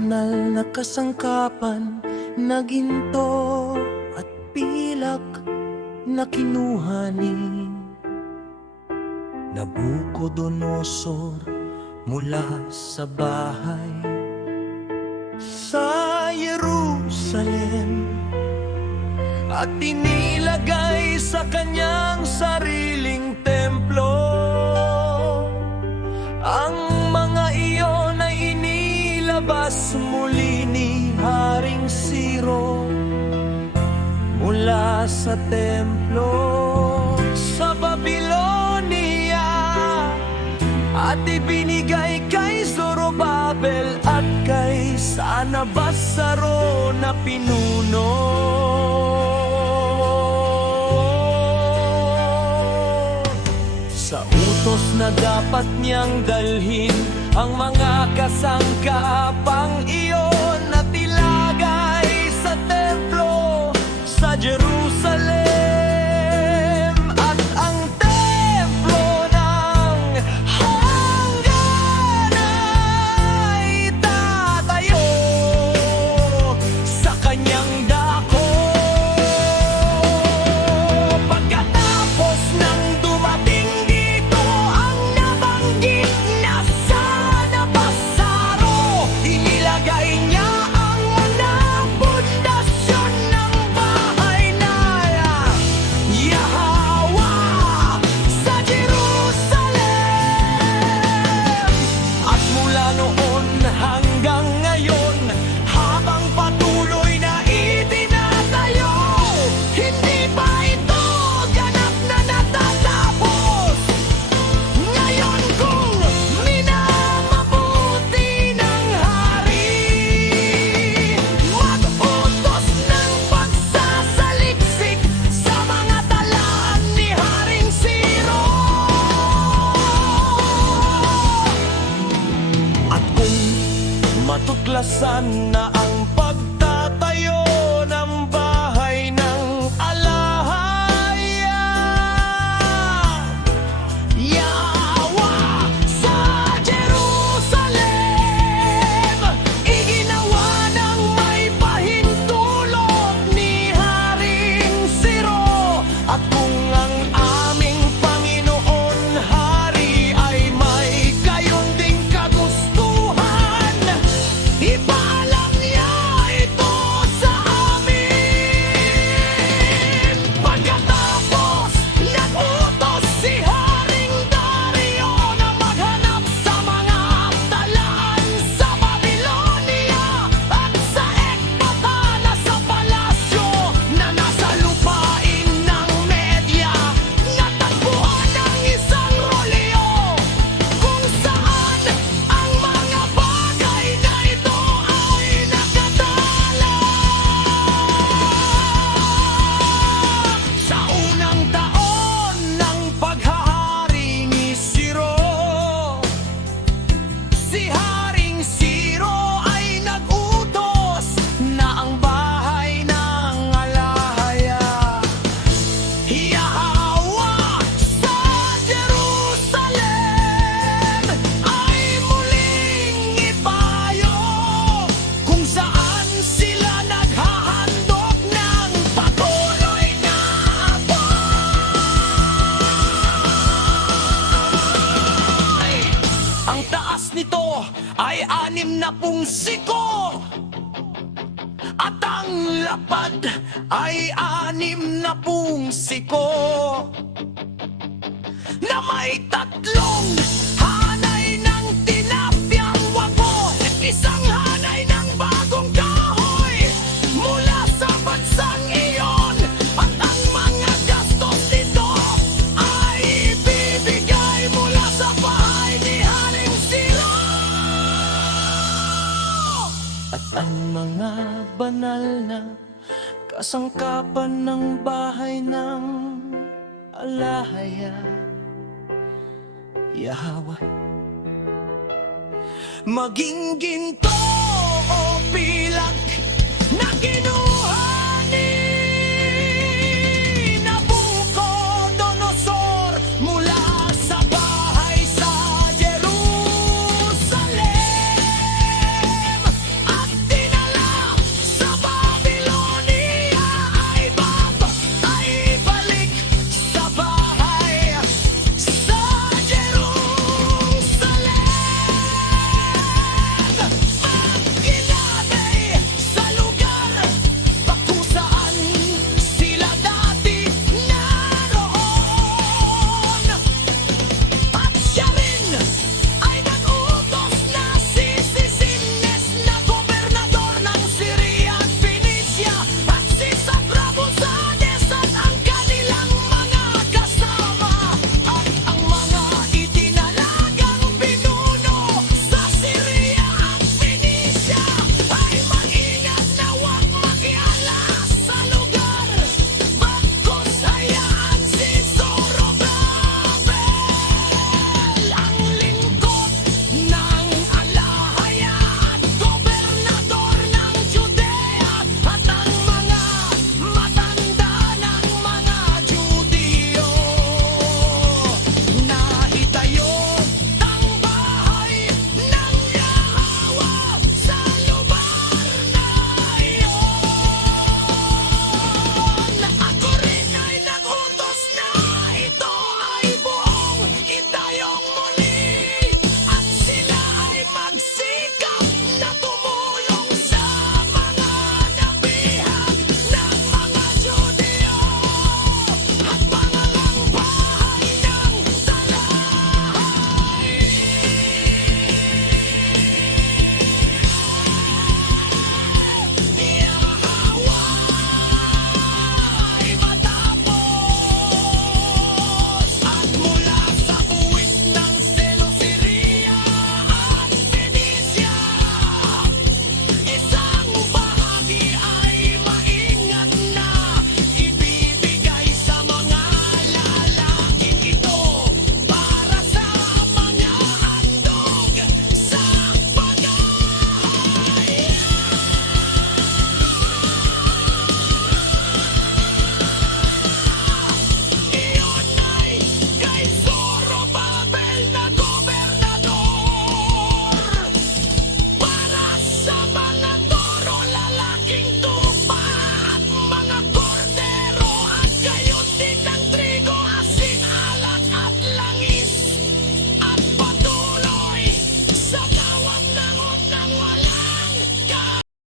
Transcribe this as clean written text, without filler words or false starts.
banal na kasangkapan na ginto at pilak na kinuha ni Nabucodonosor mula sa bahay sa Jerusalem at inilagay sa kanyang sariling templo. Ang mga iyon ay inilabas muli ni Haring Ciro mula sa templo sa Babilonia at ibinigay kay Zorobabel at kay Sanabassaro na pinuno. Sa utos na dapat niyang dalhin ang mga kasangkapang iyon at ilagay sa templo sa Jerusalem. At ang templo ng hanggan ay tatayo sa kanyang dako. Pagkatapos ng dumating dito ang nabanggit na Sanabassaro, inilagay niya ang unang pundasyon ng bahay na Yahweh sa Jerusalem. At mula noon hanggang ngayon, habang patuloy na itinatayo, hindi pa ito ganap na natatapos. Ngayon kung minamabuti ng hari, mag-utos ng pagsasaliksik sa mga talaan ni Haring Ciro. At kung matuklasan na ang pagtatayo ng bahay ng alahaya, Yahweh sa Jerusalem, iginawa ng may pahintulot ni Haring Ciro. At kung ang aming Panginoon Hari ay may gayon ding kagustuhan, ipaalam niya ito sa amin. Pagkatapos, nag-utos si Haring Dario na maghanap sa mga talaan sa Babilonia at sa Ekbatana sa palasyo na nasa lupain ng Media. Natagpuan ng isang rolyo kung saan ang mga bagay na ito ay nakatala. Sa unang taon ng paghahari ni Ciro, si Haring Ciro ay nag-utos na ang bahay ng alahaya, Yahweh sa Jerusalem, ay muling itayo, kung saan sila naghahandog ng patuloy na abay. Ang taas nito ay 60 siko at ang lapad ay 60 siko na may 3 hanay ng tinapyang wako, isang hanay ng bagong kahoy mula sa bansang iyon. At ang mga gastos nito ay ibibigay mula sa bahay ni Haring Ciro. At ang mga banal na kasangkapan ng bahay ng alahaya, Yahweh, maging ginto o